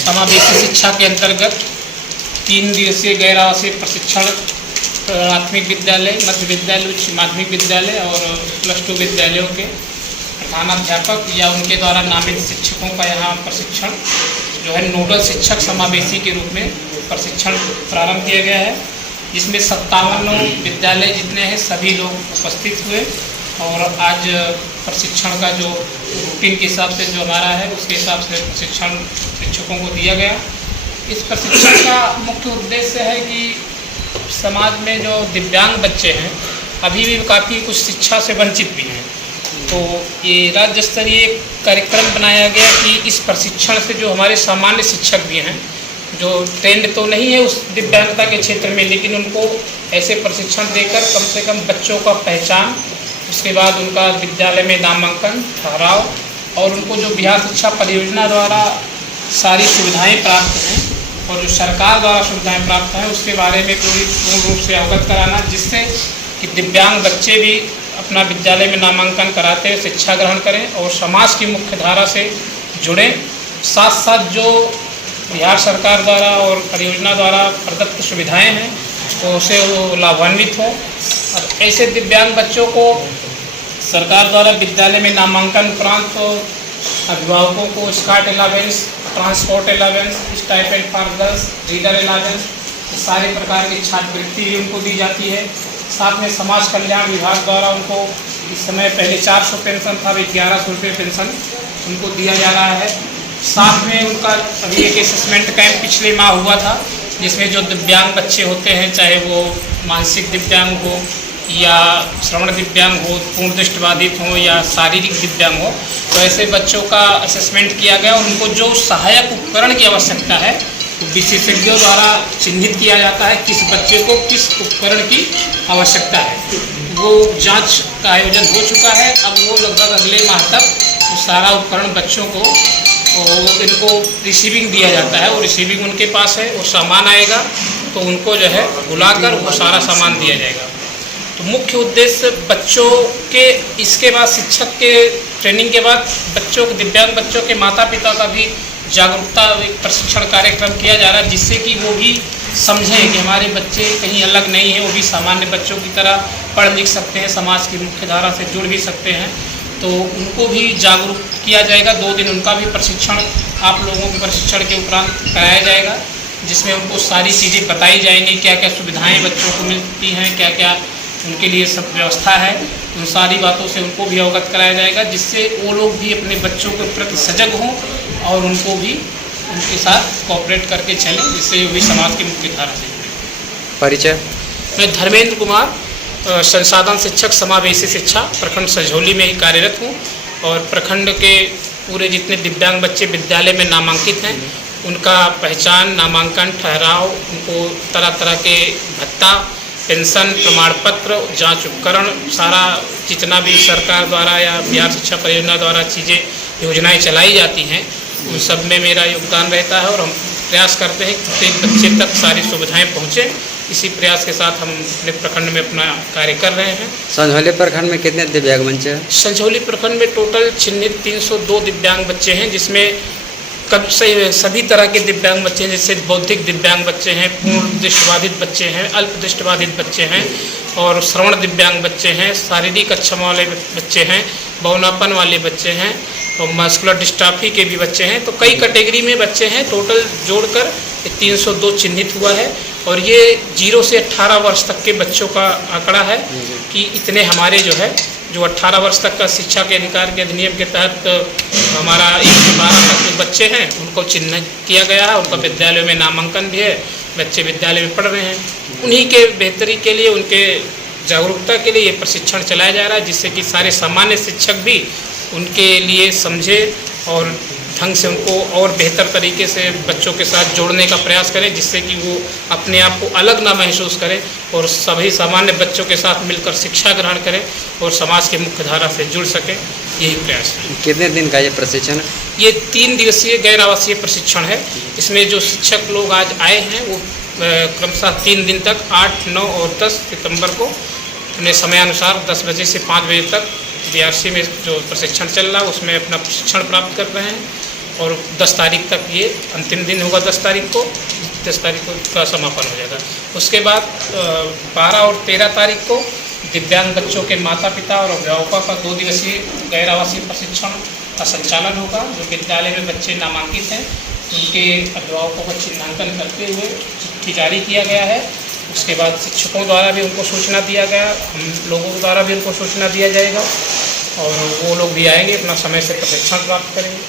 समावेशी शिक्षा के अंतर्गत 3 दिवसीय गैर आवासीय प्रशिक्षण प्राथमिक विद्यालय, मध्य विद्यालय, उच्च माध्यमिक विद्यालय और +2 विद्यालयों के प्रधानाध्यापक या उनके द्वारा नामित शिक्षकों का यहाँ प्रशिक्षण जो है नोडल शिक्षक समावेशी के रूप में प्रशिक्षण प्रारंभ किया गया है, जिसमें 57 विद्यालय जितने हैं सभी लोग उपस्थित हुए और आज प्रशिक्षण का जो रूटीन के हिसाब से जो हमारा है उसके हिसाब से प्रशिक्षण शिक्षकों को दिया गया। इस प्रशिक्षण का मुख्य उद्देश्य है कि समाज में जो दिव्यांग बच्चे हैं अभी भी काफ़ी कुछ शिक्षा से वंचित भी हैं, तो ये राज्य स्तरीय कार्यक्रम बनाया गया कि इस प्रशिक्षण से जो हमारे सामान्य शिक्षक भी हैं, जो ट्रेंड तो नहीं है उस दिव्यांगता के क्षेत्र में, लेकिन उनको ऐसे प्रशिक्षण देकर कम से कम बच्चों का पहचान, उसके बाद उनका विद्यालय में नामांकन, ठहराव और उनको जो बिहार शिक्षा परियोजना द्वारा सारी सुविधाएं प्राप्त हैं और जो सरकार द्वारा सुविधाएं प्राप्त हैं उसके बारे में पूर्ण रूप से अवगत कराना, जिससे कि दिव्यांग बच्चे भी अपना विद्यालय में नामांकन कराते हैं, शिक्षा ग्रहण करें और समाज की मुख्य धारा से जुड़ें। साथ साथ जो बिहार सरकार द्वारा और परियोजना द्वारा प्रदत्त सुविधाएं हैं तो उसे वो लाभान्वित हो। और ऐसे दिव्यांग बच्चों को सरकार द्वारा विद्यालय में नामांकन उपरांत तो अभिभावकों को skirt allowance, transport allowance, stipend for girls, reader allowance, सारे प्रकार की छात्रवृत्ति भी उनको दी जाती है। साथ में समाज कल्याण विभाग द्वारा उनको इस समय पहले 400 पेंशन था, अभी 1100 रुपये पेंशन उनको दिया जा रहा है। साथ में उनका अभी एक असेसमेंट कैंप पिछले माह हुआ था, जिसमें जो दिव्यांग बच्चे होते हैं, चाहे वो मानसिक दिव्यांग हो या श्रवण दिव्यांग हो, पूर्ण दृष्टिबाधित हो या शारीरिक दिव्यांग हो, तो ऐसे बच्चों का असेसमेंट किया गया और उनको जो सहायक उपकरण की आवश्यकता है विशेषज्ञों द्वारा चिन्हित किया जाता है किस बच्चे को किस उपकरण की आवश्यकता है। वो जांच का आयोजन हो चुका है, अब वो लगभग अगले माह तक सारा उपकरण बच्चों को इनको रिसीविंग दिया जाता है, वो रिसीविंग उनके पास है, वो सामान आएगा तो उनको जो है बुलाकर वो सारा सामान दिया जाएगा। तो मुख्य उद्देश्य बच्चों के इसके बाद शिक्षक के ट्रेनिंग के बाद बच्चों दिव्यांग बच्चों के माता पिता का भी जागरूकता एक प्रशिक्षण कार्यक्रम किया जा रहा है, जिससे कि वो भी समझें कि हमारे बच्चे कहीं अलग नहीं हैं, वो भी सामान्य बच्चों की तरह पढ़ लिख सकते हैं, समाज की मुख्य धारा से जुड़ भी सकते हैं। तो उनको भी जागरूक किया जाएगा। 2 दिन उनका भी प्रशिक्षण आप लोगों के प्रशिक्षण के उपरांत कराया जाएगा, जिसमें उनको सारी चीज़ें बताई जाएंगी, क्या क्या सुविधाएँ बच्चों को मिलती हैं, क्या क्या उनके लिए सब व्यवस्था है, उन सारी बातों से उनको भी अवगत कराया जाएगा, जिससे वो लोग भी अपने बच्चों के प्रति सजग हों और उनको भी उनके साथ कोऑपरेट करके चलें, जिससे वो भी समाज की मुख्य धारा से जुड़े। परिचय? मैं धर्मेंद्र कुमार, संसाधन शिक्षक समावेशी शिक्षा प्रखंड सझौली में ही कार्यरत हूँ और प्रखंड के पूरे जितने दिव्यांग बच्चे विद्यालय में नामांकित हैं उनका पहचान, नामांकन, ठहराव, उनको तरह तरह के भत्ता, पेंशन, प्रमाण पत्र, जांच उपकरण, सारा जितना भी सरकार द्वारा या बिहार शिक्षा परियोजना द्वारा चीज़ें योजनाएं चलाई जाती हैं उन सब में मेरा योगदान रहता है और हम प्रयास करते हैं कि प्रत्येक बच्चे तक सारी सुविधाएं पहुँचे। इसी प्रयास के साथ हम अपने प्रखंड में अपना कार्य कर रहे हैं। संझौली प्रखंड में कितने दिव्यांग बच्चे हैं? संझौली प्रखंड में टोटल चिन्हित 302 दिव्यांग बच्चे हैं, जिसमें सभी तरह के दिव्यांग बच्चे हैं, जैसे बौद्धिक दिव्यांग बच्चे हैं, पूर्ण दृष्टिबाधित बच्चे हैं, अल्प दृष्टिबाधित बच्चे हैं और श्रवण दिव्यांग बच्चे हैं, शारीरिक अक्षम वाले बच्चे हैं, बौनापन वाले बच्चे हैं और मस्कुलर डिस्ट्रॉफी के भी बच्चे हैं। तो कई कैटेगरी में बच्चे हैं, टोटल जोड़कर 302 चिन्हित हुआ है और ये 0 से 18 वर्ष तक के बच्चों का आंकड़ा है कि इतने हमारे जो 18 वर्ष तक का शिक्षा के अधिकार के अधिनियम के तहत हमारा 1 से 12 तक जो बच्चे हैं उनको चिन्हित किया गया है, उनका विद्यालय में नामांकन भी है, बच्चे विद्यालय में पढ़ रहे हैं। उन्हीं के बेहतरी के लिए, उनके जागरूकता के लिए ये प्रशिक्षण चलाया जा रहा है, जिससे कि सारे सामान्य शिक्षक भी उनके लिए समझे और ढंग से उनको और बेहतर तरीके से बच्चों के साथ जोड़ने का प्रयास करें, जिससे कि वो अपने आप को अलग ना महसूस करें और सभी सामान्य बच्चों के साथ मिलकर शिक्षा ग्रहण करें और समाज के मुख्य धारा से जुड़ सकें, यही प्रयास है। कितने दिन का ये प्रशिक्षण? ये 3 दिवसीय गैर आवासीय प्रशिक्षण है। इसमें जो शिक्षक लोग आज आए हैं वो क्रमशः 3 दिन तक 8, 9 और 10 सितंबर को अपने समयानुसार 10 बजे से 5 बजे तक BRC में जो प्रशिक्षण चल रहा है उसमें अपना प्रशिक्षण प्राप्त कर रहे हैं और 10 तारीख तक ये अंतिम दिन होगा। 10 तारीख को 10 तारीख को का समापन हो जाएगा। उसके बाद 12 और 13 तारीख को दिव्यांग बच्चों के माता पिता और अभिभावकों का 2 दिवसीय गैर आवासीय प्रशिक्षण का संचालन होगा। जो विद्यालय में बच्चे नामांकित हैं उनके अभिभावकों का चिन्हांकन करते हुए चिट्ठी जारी किया गया है। उसके बाद शिक्षकों द्वारा भी उनको सूचना दिया गया, हम लोगों द्वारा भी उनको सूचना दिया जाएगा और वो लोग भी आएंगे, अपना समय से प्रशिक्षण प्राप्त करेंगे।